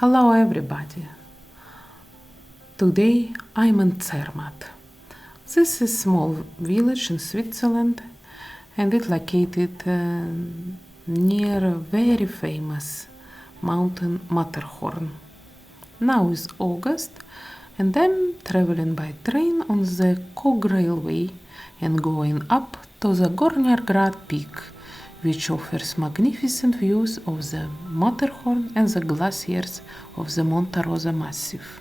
Hello everybody! Today I'm in Zermatt. This is a small village in Switzerland and it's located near a very famous mountain Matterhorn. Now is August and I'm traveling by train on the Cog railway and going up to the Gornegrat peak, which offers magnificent views of the Matterhorn and the glaciers of the Monte Rosa Massif.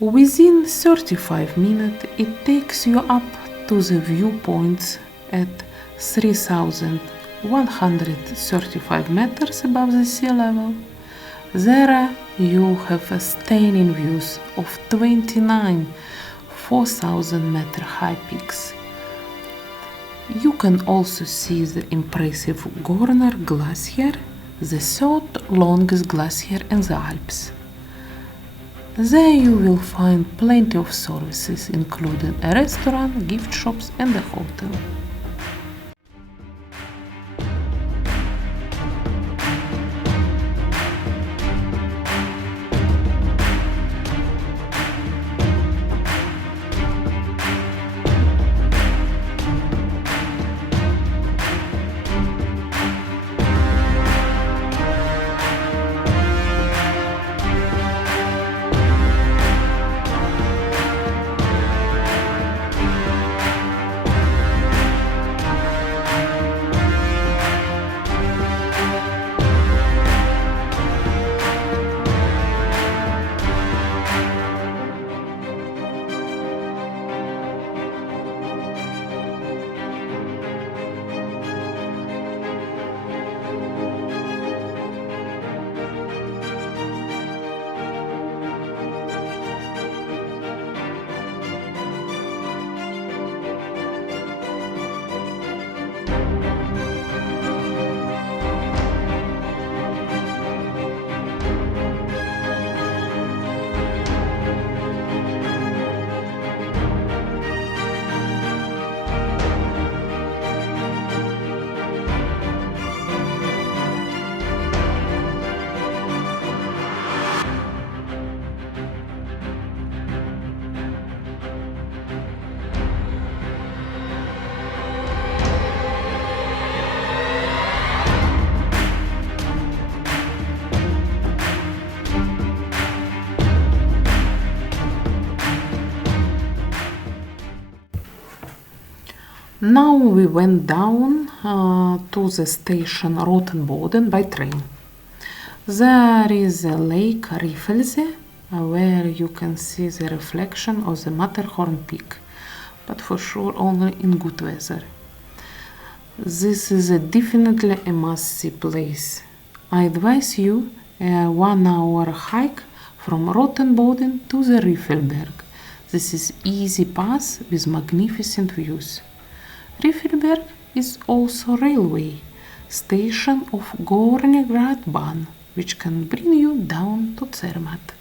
Within 35 minutes, it takes you up to the viewpoints at 3,135 meters above the sea level. There you have stunning views of 29 4,000-meter high peaks. You can also see the impressive Gorner Glacier, the third longest glacier in the Alps. There you will find plenty of services, including a restaurant, gift shops and a hotel. Now we went down to the station Rotenboden by train. There is a lake Riffelberg where you can see the reflection of the Matterhorn peak, but for sure only in good weather. This is definitely a must-see place. I advise you a 1-hour hike from Rotenboden to the Riffelberg. This is easy path with magnificent views. Riffelberg is also railway station of Gornegratbahn, which can bring you down to Zermatt.